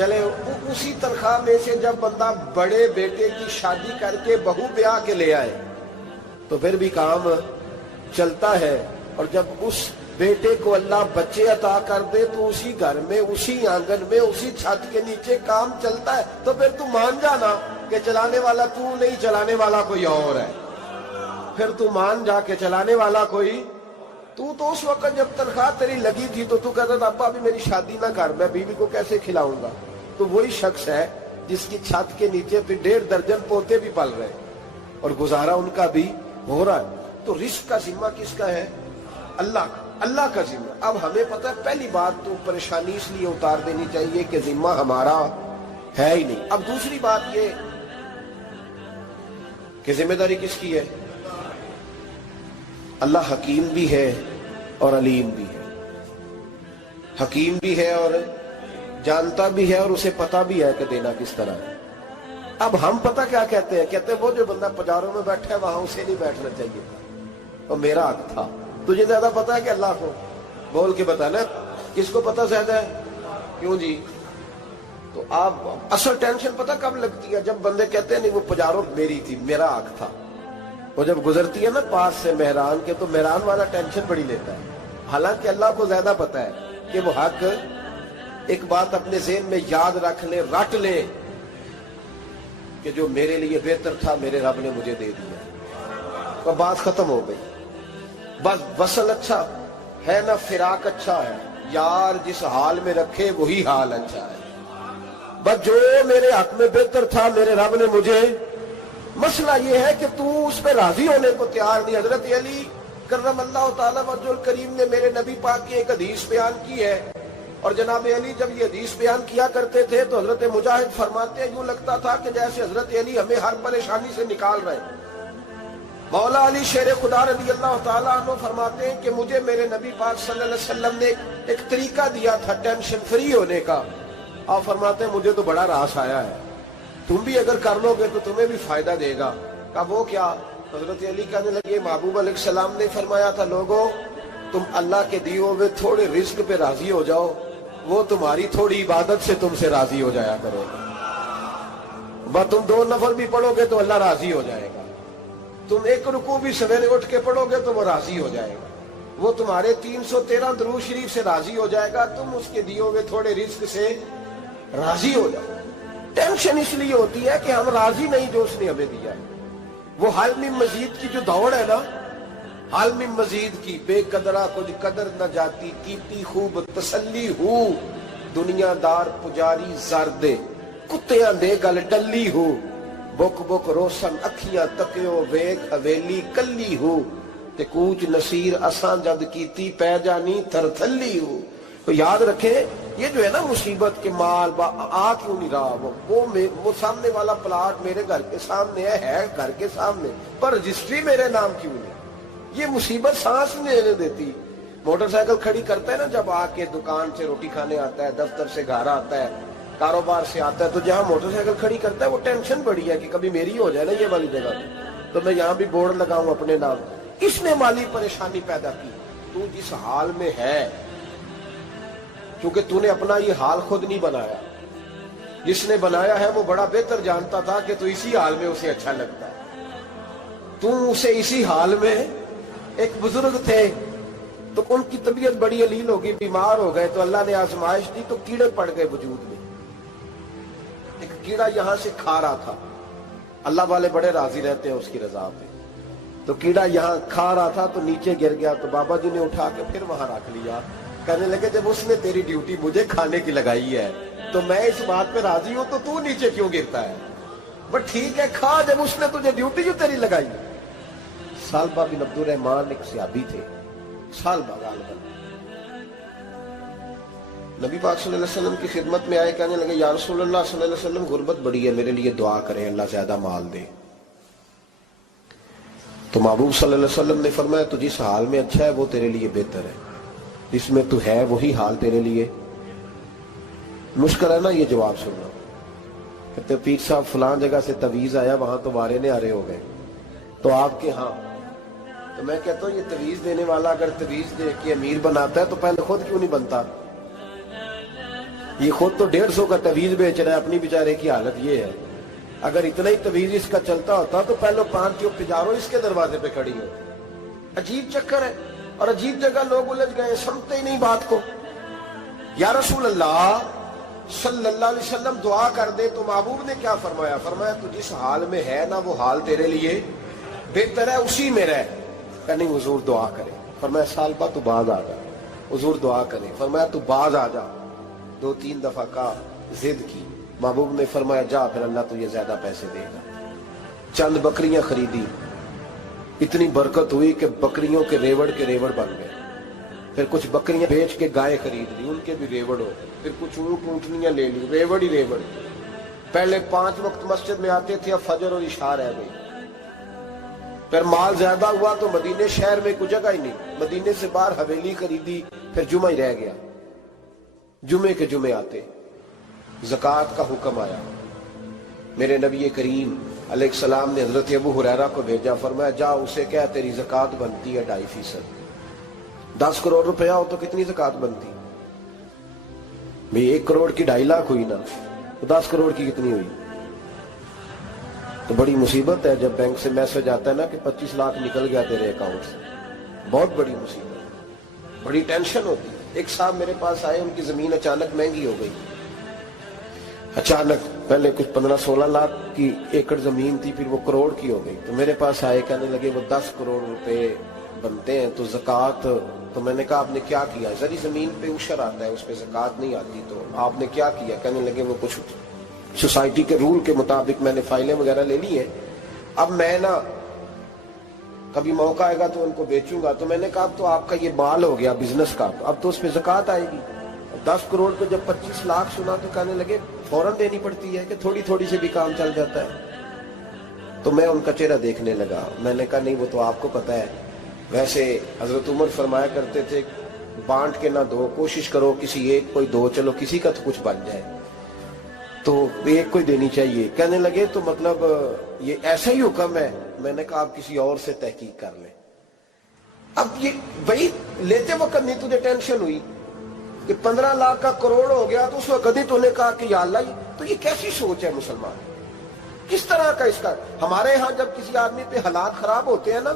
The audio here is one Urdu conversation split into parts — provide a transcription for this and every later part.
چلے اسی تنخواہ میں سے جب بندہ بڑے بیٹے کی شادی کر کے بہو بیاہ کے لے آئے تو پھر بھی کام چلتا ہے، اور جب اس بیٹے کو اللہ بچے عطا کر دے تو اسی گھر میں، اسی آنگن میں، اسی چھت کے نیچے کام چلتا ہے، تو پھر تو مان جانا کہ چلانے والا تو نہیں، چلانے والا کوئی اور ہے۔ پھر تو مان جا کے چلانے والا کوئی تو اس وقت جب تنخواہ تیری لگی تھی تو کہتا تھا ابا ابھی میری شادی نہ کر، میں بیوی کو کیسے کھلاؤں گا؟ تو وہی شخص ہے جس کی چھت کے نیچے پھر 1.5 درجن پوتے بھی پل رہے اور گزارا ان کا بھی ہو رہا ہے۔ تو رزق کا ذمہ کس کا ہے؟ اللہ کا، اللہ کا ذمہ۔ اب ہمیں پتہ ہے پہلی بات تو پریشانی اس لیے اتار دینی چاہیے کہ ذمہ ہمارا ہے ہی نہیں۔ اب دوسری بات یہ کہ ذمہ داری کس کی ہے؟ اللہ حکیم بھی ہے اور علیم بھی ہے، حکیم بھی ہے اور جانتا بھی ہے اور اسے پتہ بھی ہے کہ دینا کس طرح ہے۔ اب ہم پتہ کیا کہتے ہیں؟ کہتے ہیں وہ جو بندہ پجاروں میں بیٹھا ہے وہاں اسے نہیں بیٹھنا چاہیے اور میرا حق تھا۔ تجھے زیادہ پتہ ہے کہ اللہ کو؟ بول کے بتانا کس کو پتہ زیادہ ہے؟ کیوں جی؟ تو آپ اصل ٹینشن پتہ کب لگتی ہے؟ جب بندے کہتے ہیں نہیں وہ پجاروں میری تھی، میرا حق تھا۔ وہ جب گزرتی ہے نا پاس سے مہران کے تو مہران والا ٹینشن بڑی لیتا ہے، حالانکہ اللہ کو زیادہ پتہ ہے کہ وہ حق۔ ایک بات اپنے ذہن میں یاد رکھ لے، رٹ لے کہ جو میرے لیے بہتر تھا میرے رب نے مجھے دے دیا، تو بات ختم ہو گئی۔ بس وصل اچھا ہے نہ فراق اچھا ہے، یار جس حال میں رکھے وہی حال اچھا ہے۔ بس جو میرے حق میں بہتر تھا میرے رب نے مجھے، مسئلہ یہ ہے کہ تو اس پہ راضی ہونے کو تیار نہیں۔ حضرت علی کرم اللہ تعالیٰ وجہ الکریم نے میرے نبی پاک کی ایک حدیث بیان کی ہے، اور جناب علی جب یہ حدیث بیان کیا کرتے تھے تو حضرت مجاہد فرماتے ہیں یوں لگتا تھا کہ جیسے حضرت علی ہمیں ہر پریشانی سے نکال رہے ہیں۔ مولا علی شیر خدا رضی اللہ تعالیٰ عنہ فرماتے ہیں کہ مجھے میرے نبی پاک صلی اللہ علیہ وسلم نے ایک طریقہ دیا تھا ٹینشن فری ہونے کا۔ آپ فرماتے ہیں مجھے تو بڑا راس آیا ہے، تم بھی اگر کر لو گے تو تمہیں بھی فائدہ دے گا۔ کہا وہ کیا؟ حضرت علی کہنے لگے محبوب علیہ السلام نے فرمایا تھا لوگوں تم اللہ کے دیے ہوئے تھوڑے رزق پہ راضی ہو جاؤ، وہ تمہاری تھوڑی عبادت سے تم سے راضی ہو جایا کرے گا۔ بس تم 2 نفل بھی پڑھو گے تو اللہ راضی ہو جائے گا، تم 1 رکوع بھی سویرے اٹھ کے پڑھو گے تو وہ راضی ہو جائے گا، وہ تمہارے 313 درود شریف سے راضی ہو جائے گا، تم اس کے دیے ہوئے تھوڑے رزق سے راضی ہو جاؤ۔ ٹینشن اس لیے ہوتی ہے کہ ہم راضی نہیں جو اس نے ہمیں دیا ہے۔ وہ حال میں مزید کی جو دوڑ ہے نا، حال میں مزید کی، بے قدرہ کچھ قدر نہ جاتی، کیتی خوب تسلی ہو، دنیا دار پجاری زردے، کتیاں دے گل ڈلی ہو، بک بک روشن اکھیاں تکیو ویک حویلی کلی ہو، تے کوچ نصیر اساں جد کیتی پہ جانی تھر تھلی ہو۔ تو یاد رکھیں یہ جو ہے نا مصیبت کے مال آ کیوں نہیں رہا، وہ سامنے والا پلاٹ میرے گھر کے سامنے ہے گھر کے سامنے، پر رجسٹری میرے نام کیوں نہیں؟ یہ مصیبت سانس نہیں لینے دیتی۔ موٹر سائیکل کھڑی کرتا ہے نا جب آ کے دکان سے روٹی کھانے آتا ہے، دفتر سے گھر آتا ہے، کاروبار سے آتا ہے، تو جہاں موٹر سائیکل کھڑی کرتا ہے وہ ٹینشن بڑی ہے کہ کبھی میری ہو جائے نا یہ والی جگہ تو میں یہاں بھی بورڈ لگاؤں اپنے نام۔ اس نے مالی پریشانی پیدا کی۔ تو جس حال میں ہے، کیونکہ تو نے اپنا یہ حال خود نہیں بنایا، جس نے بنایا ہے وہ بڑا بہتر جانتا تھا کہ تو اسی حال میں اسے اچھا لگتا ہے۔ تو اسے اسی حال میں، ایک بزرگ تھے تو ان کی طبیعت بڑی علیل ہوگی، بیمار ہو گئے تو اللہ نے آزمائش دی تو کیڑے پڑ گئے وجود میں۔ ایک کیڑا یہاں سے کھا رہا تھا، اللہ والے بڑے راضی رہتے ہیں اس کی رضا پہ، تو کیڑا یہاں کھا رہا تھا تو نیچے گر گیا، تو بابا جی نے اٹھا کے پھر وہاں رکھ لیا۔ کہنے لگے جب اس نے تیری ڈیوٹی مجھے کھانے کی لگائی ہے تو میں اس بات پہ راضی ہوں، تو نیچے کیوں گرتا ہے؟ بٹ ٹھیک ہے کھا، جب اس نے تجھے ڈیوٹی جو تیری لگائی۔ سالبہ بن عبد الرحمن ایک صحابی تھے، سالبہ غالباً نبی پاک صلی اللہ علیہ وسلم کی خدمت میں آئے، کہنے لگے یا رسول اللہ صلی اللہ علیہ وسلم غربت بڑی ہے، میرے لیے دعا کریں اللہ زیادہ مال دے۔ تو محبوب صلی اللہ علیہ وسلم نے فرمایا تو جس حال میں اچھا ہے وہ تیرے لیے بہتر ہے، جس میں تو ہے وہی حال تیرے لیے مشکل ہے نا یہ جواب سننا۔ کہتے پیر صاحب فلاں جگہ سے تویز آیا، وہاں تو وارے نے آرے ہو گئے، تو آپ کے ہاں؟ تو میں کہتا ہوں یہ تویز دینے والا اگر تویز دے کے امیر بناتا ہے تو پہلے خود کیوں نہیں بنتا؟ یہ خود تو 150 کا تویز بیچ رہا ہے، اپنی بیچارے کی حالت یہ ہے. اگر اتنا ہی تویز اس کا چلتا ہوتا تو پہلو 5 کیوں پجارو اس کے دروازے پہ کھڑی ہوتی. عجیب چکر ہے اور عجیب جگہ لوگ الجھ گئے، سمجھتے ہی نہیں بات کو. یا رسول اللہ صلی اللہ علیہ وسلم دعا کر دے تو محبوب نے کیا فرمایا؟ فرمایا تو جس حال میں ہے نا وہ حال تیرے لیے بہتر ہے، اسی میں رہ. کہ نہیں حضور دعا کرے. فرمایا سال بعد تو باز آ جا. حضور دعا کرے. فرمایا تو باز آ جا. 2-3 دفعہ کا ضد کی. محبوب نے فرمایا جا پھر اللہ تجھے زیادہ پیسے دے گا. چند بکریاں خریدی، اتنی برکت ہوئی کہ بکریوں کے ریوڑ بن گئے. پھر کچھ بکریاں بیچ کے گائے خرید لی، ان کے بھی ریوڑ ہو گئے. پھر کچھ اونٹ اونٹنیاں لے لی، ریوڑ ہی ریوڑ. پہلے 5 وقت مسجد میں آتے تھے، اب فجر اور عشاء رہ گئی. پھر مال زیادہ ہوا تو مدینے شہر میں کوئی جگہ ہی نہیں، مدینے سے باہر حویلی خریدی. پھر جمعہ ہی رہ گیا. جمعے کے جمعے آتے زکوٰۃ کا حکم آیا. میرے نبی کریم علیہ السلام نے حضرت ابو ہریرہ کو بھیجا. فرمایا جا اسے کہہ تیری زکوٰۃ بنتی ہے 2.5%. 10 کروڑ روپیہ ہو تو کتنی زکوٰۃ بنتی؟ بھئی 1 کروڑ کی 2.5 لاکھ ہوئی نا، تو 10 کروڑ کی کتنی ہوئی؟ تو بڑی مصیبت ہے جب بینک سے میسج آتا ہے نا کہ 25 لاکھ نکل گیا تیرے اکاؤنٹ سے. بہت بڑی مصیبت، بڑی ٹینشن ہوتی ہے. ایک صاحب میرے پاس آئے، ان کی زمین اچانک مہنگی ہو گئی. اچانک پہلے کچھ 15-16 لاکھ کی ایکڑ زمین تھی، پھر وہ کروڑ کی ہو گئی. تو میرے پاس آئے، کہنے لگے وہ 10 کروڑ روپے بنتے ہیں تو زکوٰۃ. تو میں نے کہا آپ نے کیا کیا؟ ذری زمین پہ عشر آتا ہے، اس پہ زکوٰۃ نہیں آتی، تو آپ نے کیا کیا؟ کہنے لگے وہ کچھ سوسائٹی کے رول کے مطابق میں نے فائلیں وغیرہ لے لی ہیں، اب میں نا کبھی موقع آئے گا تو ان کو بیچوں گا. تو میں نے کہا اب تو آپ کا یہ مال ہو گیا بزنس کا، اب تو اس پہ زکوٰۃ آئے گی. 10 کروڑ کو جب 25 لاکھ سنا تو کہنے لگے فوراً دینی پڑتی ہے کہ تھوڑی تھوڑی سے بھی کام چل جاتا ہے. تو میں ان کا چہرہ دیکھنے لگا. میں نے کہا نہیں وہ تو آپ کو پتا ہے. ویسے حضرت عمر فرمایا کرتے تھے بانٹ کے نہ دو، کوشش کرو کسی ایک کو دو، چلو کسی کا تو کچھ بن جائے. تو ایک کو ہی دینی چاہیے. کہنے لگے تو مطلب یہ ایسا ہی حکم ہے؟ میں نے کہا آپ کسی اور سے تحقیق کر لیں. اب یہ بھائی لیتے وقت نہیں تجھے ٹینشن ہوئی کہ 15 لاکھ کا کروڑ ہو گیا تو اس وقت ہی تو نے کہا کہ یا اللہ. تو یہ کیسی سوچ ہے مسلمان؟ کس طرح کا اس کا؟ ہمارے ہاں جب کسی آدمی پہ حالات خراب ہوتے ہیں نا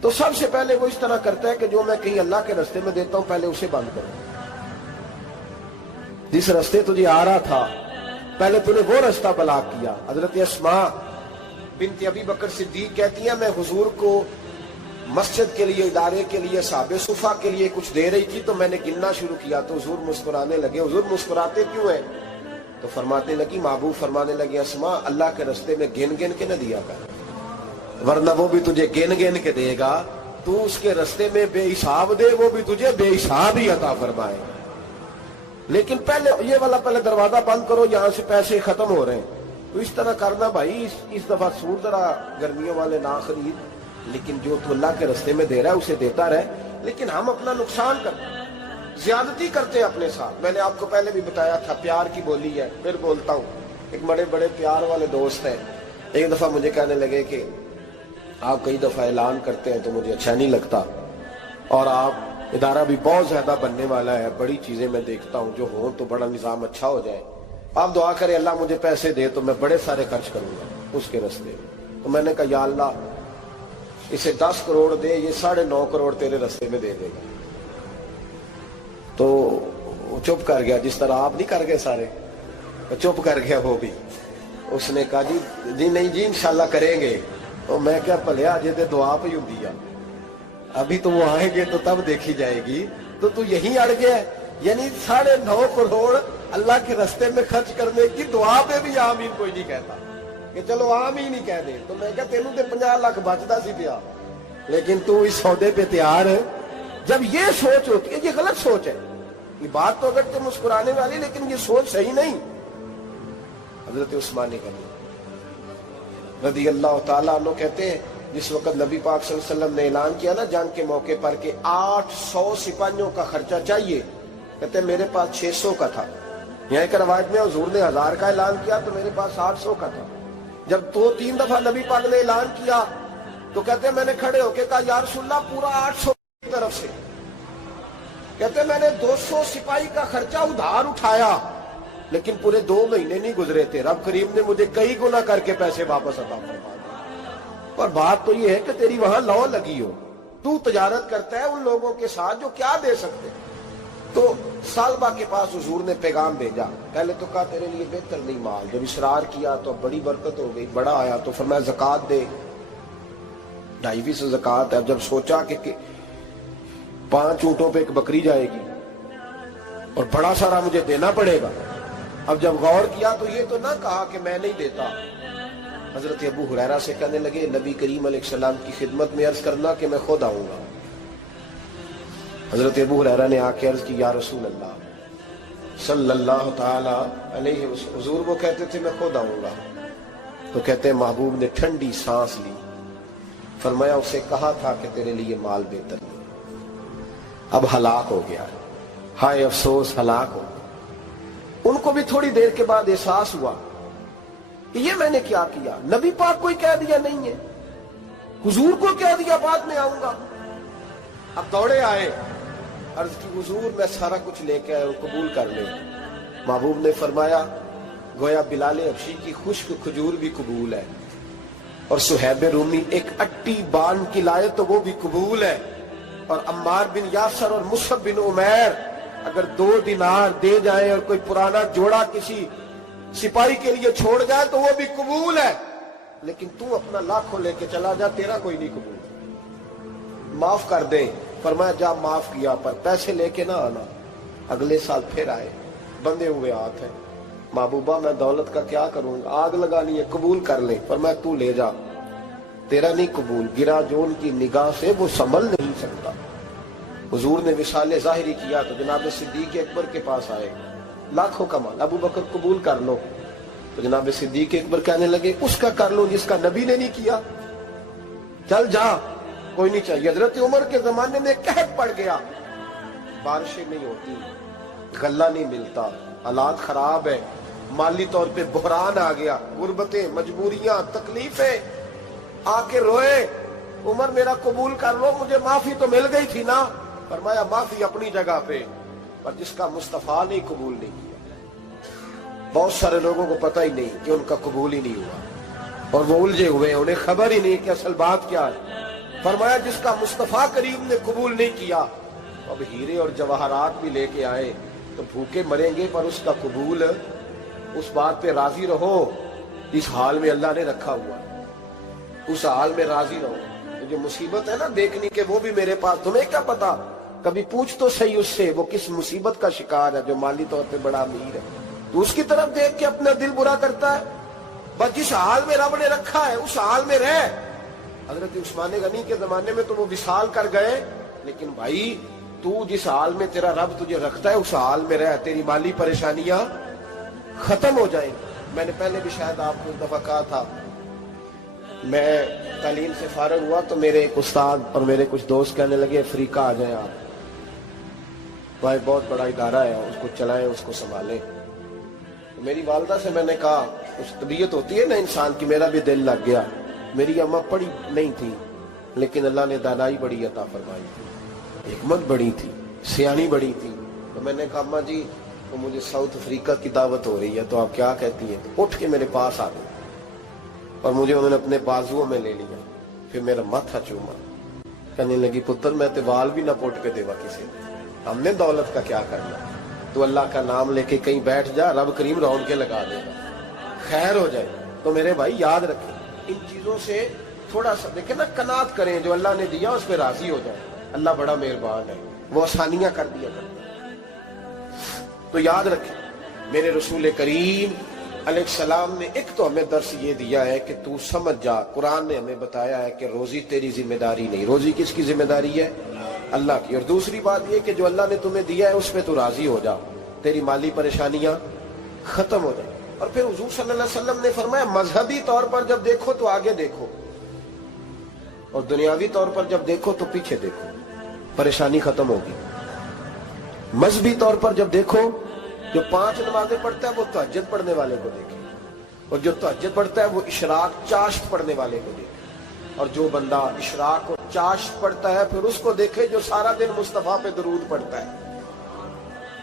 تو سب سے پہلے وہ اس طرح کرتا ہے کہ جو میں کہیں اللہ کے رستے میں دیتا ہوں پہلے اسے بند کروں. جس رستے تجھے آ رہا تھا پہلے تو نے وہ رستہ بلاک کیا. حضرت اسماء بنت ابی بکر صدیق کہتی ہیں میں حضور کو مسجد کے لیے، ادارے کے لیے، صحابہ صفا کے لیے کچھ دے رہی تھی تو میں نے گننا شروع کیا تو حضور مسکرانے لگے. حضور مسکراتے کیوں ہیں؟ تو فرماتے لگی، محبوب فرمانے لگے اسماء اللہ کے رستے میں گن گن کے نہ دیا کر، ورنہ وہ بھی تجھے گن گن کے دے گا. تو اس کے رستے میں بے حساب دے، وہ بھی تجھے بے حساب ہی عطا فرمائے. لیکن پہلے یہ والا پہلے دروازہ بند کرو، یہاں سے پیسے ختم ہو رہے ہیں. تو اس طرح کرنا بھائی. اس دفعہ سوٹ ذرا گرمیوں والے نہ خرید، لیکن جو تو اللہ کے رستے میں دے رہا ہے اسے دیتا رہے. لیکن ہم اپنا نقصان کرتے ہیں، زیادتی کرتے ہیں اپنے ساتھ. میں نے آپ کو پہلے بھی بتایا تھا پیار کی بولی ہے، پھر بولتا ہوں. ایک بڑے بڑے پیار والے دوست ہیں، ایک دفعہ مجھے کہنے لگے کہ آپ کئی دفعہ اعلان کرتے ہیں تو مجھے اچھا نہیں لگتا، اور آپ ادارہ بھی بہت زیادہ بننے والا ہے، بڑی چیزیں میں دیکھتا ہوں جو ہوں تو بڑا نظام اچھا ہو جائے. آپ دعا کریں اللہ مجھے پیسے دے تو میں بڑے سارے خرچ کروں گا اس کے رستے. تو میں نے کہا یا اللہ اسے 10 کروڑ دے، یہ 9.5 کروڑ تیرے رستے میں دے دے گا. تو وہ چپ کر گیا، جس طرح آپ نہیں کر گئے سارے، چپ کر گیا وہ بھی. اس نے کہا جی نہیں جی انشاءاللہ کریں گے. تو میں کیا پلیا جی تے دعا پہ ہوں دیا، ابھی تو وہ آئیں گے تو تب دیکھی جائے گی. تو یہیں اڑ گیا ہے. یعنی 9.5 کروڑ اللہ کے رستے میں خرچ کرنے کی دعا پہ بھی آمین کوئی نہیں کہتا کہ چلو آمین ہی کہہ دے. تو میں کہا تینوں تے 50 لاکھ بچتا سی پیا، لیکن تو اس سودے پہ تیار ہے. جب یہ سوچ ہوتی ہے، یہ غلط سوچ ہے. یہ بات تو اگر تے مسکرانے والی، لیکن یہ سوچ صحیح نہیں. حضرت عثمان غنی رضی اللہ تعالیٰ عنہ کہتے ہیں جس وقت نبی پاک صلی اللہ علیہ وسلم نے اعلان کیا نا جنگ کے موقع پر کہ 800 سپاہیوں کا خرچہ چاہیے، کہتے ہیں میرے پاس 600 کا تھا. یہاں ایک روایت میں حضور نے 1000 کا اعلان کیا تو میرے پاس 800 کا تھا. جب 2-3 دفعہ نبی پاک نے اعلان کیا تو کہتے ہیں میں نے کھڑے ہو کے کہا یا رسول اللہ پورا 800 کی طرف سے. کہتے میں نے 200 سپاہی کا خرچہ ادھار اٹھایا لیکن پورے 2 مہینے نہیں گزرے تھے، رب کریم نے مجھے کئی گنا کر کے پیسے واپس عطا فرما دیے۔ اور بات تو یہ ہے کہ تیری وہاں لو لگی ہو، تو تجارت کرتا ہے ان لوگوں کے ساتھ جو کیا دے سکتے۔ تو سالبہ کے پاس حضور نے پیغام بھیجا، پہلے تو کہا تیرے لیے بہتر نہیں مال، جب اصرار کیا تو بڑی برکت ہو گئی، بڑا آیا تو فرمایا زکوٰۃ دے، 2.5 زکوٰۃ ہے۔ جب سوچا کہ 5 اونٹوں پہ ایک بکری جائے گی اور بڑا سارا مجھے دینا پڑے گا، اب جب غور کیا تو یہ تو نہ کہا کہ میں نہیں دیتا۔ حضرت ابو ہریرہ سے کہنے لگے نبی کریم علیہ السلام کی خدمت میں عرض کرنا کہ میں خود آؤں گا۔ حضرت ابو ہریرہ نے آ کے عرض کی یا رسول اللہ صلی اللہ تعالی علیہ وسلم، حضور وہ کہتے تھے میں خود آؤں گا، تو کہتے ہیں محبوب نے ٹھنڈی سانس لی، فرمایا اسے کہا تھا کہ تیرے لیے مال بہتر نہیں، اب ہلاک ہو گیا، ہائے افسوس ہلاک ہو گیا۔ ان کو بھی تھوڑی دیر کے بعد احساس ہوا کہ یہ میں نے کیا کیا، نبی پاک کوئی کہہ دیا نہیں ہے، حضور کو کہہ دیا بعد میں آؤں گا۔ اب دوڑے آئے، عرض کی حضور میں سارا کچھ لے کے آیا ہوں، قبول کر لیں۔ محبوب نے فرمایا گویا بلال حبشی کی خشک کھجور بھی قبول ہے، اور صہیب رومی ایک اٹی بان کی لائے تو وہ بھی قبول ہے، اور عمار بن یاسر اور مصعب بن عمیر اگر 2 دینار دے جائیں اور کوئی پرانا جوڑا کسی سپاہی کے لیے چھوڑ جائے تو وہ بھی قبول ہے، لیکن تو اپنا لاکھوں لے کے چلا جا، تیرا کوئی نہیں قبول، معاف کر دیں۔ فرمایا جا معاف کیا، پر پیسے لے کے نہ آنا۔ اگلے سال پھر آئے، بندے ہوئے ہاتھ ہیں، محبوبہ میں دولت کا کیا کروں گا، آگ لگانی ہے، قبول کر لیں۔ فرمایا تو لے جا، تیرا نہیں قبول، گرا جو ان کی نگاہ سے وہ سنبھل نہیں سکتا۔ حضور نے وصال ظاہری کیا تو جناب صدیق اکبر کے پاس آئے، لاکھوں کا مال، ابو بکر قبول کر لو، تو جناب صدیق اکبر کہنے لگے اس کا کر لو جس کا نبی نے نہیں کیا، چل جا کوئی نہیں چاہیے۔ حضرت عمر کے زمانے میں قحط پڑ گیا، بارشیں نہیں ہوتی، غلہ نہیں ملتا، حالات خراب ہے، مالی طور پہ بحران آ گیا، غربتیں، مجبوریاں، تکلیفیں، آ کے روئے، عمر میرا قبول کر لو، مجھے معافی تو مل گئی تھی نا۔ فرمایا معافی اپنی جگہ پہ، پر جس کا مصطفیٰ نے قبول نہیں کیا۔ بہت سارے لوگوں کو پتہ ہی نہیں کہ ان کا قبول ہی نہیں ہوا، اور وہ الجھے ہوئے، انہیں خبر ہی نہیں کہ اصل بات کیا ہے۔ فرمایا جس کا مصطفیٰ کریم نے قبول نہیں کیا، اب ہیرے اور جواہرات بھی لے کے آئے تو بھوکے مریں گے، پر اس کا قبول، اس بات پہ راضی رہو اس حال میں اللہ نے رکھا ہوا، اس حال میں راضی رہو۔ جو مصیبت ہے نا دیکھنی کہ وہ بھی میرے پاس، تمہیں کیا پتا، کبھی پوچھ تو صحیح اس سے وہ کس مصیبت کا شکار ہے، جو مالی طور پہ بڑا امیر ہے، تو اس کی طرف دیکھ کے اپنا دل برا کرتا ہے۔ بس جس حال میں رب نے رکھا ہے اس حال میں رہ۔ حضرت عثمان غنی کے زمانے میں تو وہ وصال کر گئے، لیکن بھائی تو جس حال میں تیرا رب تجھے رکھتا ہے اس حال میں رہ، تیری مالی پریشانیاں ختم ہو جائیں۔ میں نے پہلے بھی شاید آپ کو اس دفعہ کہا تھا، میں تعلیم سے فارغ ہوا تو میرے ایک استاد اور میرے کچھ دوست کہنے لگے افریقہ آ جائیں آپ، وہاں بہت بڑا ادارہ ہے، اس کو چلائیں، اس کو سنبھالیں۔ میری والدہ سے میں نے کہا، کچھ طبیعت ہوتی ہے نا انسان کی، میرا بھی دل لگ گیا۔ میری اماں پڑھی نہیں تھی لیکن اللہ نے دانائی بڑی عطا فرمائی تھی، حکمت بڑی تھی، سیانی بڑی تھی۔ تو میں نے کہا اماں جی وہ مجھے ساؤتھ افریقہ کی دعوت ہو رہی ہے تو آپ کیا کہتی ہیں؟ تو اٹھ کے میرے پاس آ گئی اور مجھے انہوں نے اپنے بازوؤں میں لے لیا، پھر میرا ماتھا چوما، کہنے لگی پتر میں تے وال بھی نہ پوٹ کے دیوا کسی نے، ہم نے دولت کا کیا کرنا، تو اللہ کا نام لے کے کہیں بیٹھ جا، رب کریم رون کے لگا دے گا، خیر ہو جائے۔ تو میرے بھائی یاد رکھیں ان چیزوں سے تھوڑا سا دیکھیں نا، قناعت کریں، جو اللہ نے دیا اس پہ راضی ہو جائے، اللہ بڑا مہربان ہے، وہ آسانیاں کر دیا کرتا ہے۔ تو یاد رکھیں میرے رسول کریم علیہ السلام نے ایک تو ہمیں درس یہ دیا ہے کہ تو سمجھ جا، قرآن نے ہمیں بتایا ہے کہ روزی تیری ذمہ داری نہیں، روزی کس کی ذمہ داری ہے؟ اللہ کی۔ اور دوسری بات یہ کہ جو اللہ نے تمہیں دیا ہے اس پہ تو راضی ہو جا، تیری مالی پریشانیاں ختم ہو جائیں۔ اور پھر حضور صلی اللہ علیہ وسلم نے فرمایا مذہبی طور پر جب دیکھو تو آگے دیکھو، اور دنیاوی طور پر جب دیکھو تو پیچھے دیکھو، پریشانی ختم ہوگی۔ مذہبی طور پر جب دیکھو، جو 5 نمازیں پڑھتا ہے وہ تہجد پڑھنے والے کو دیکھے، اور جو تہجد پڑھتا ہے وہ اشراق چاشت پڑھنے والے کو دیکھے، اور جو بندہ اشراق اور چاشت پڑھتا ہے پھر اس کو دیکھے جو سارا دن مصطفیٰ پہ درود پڑھتا ہے۔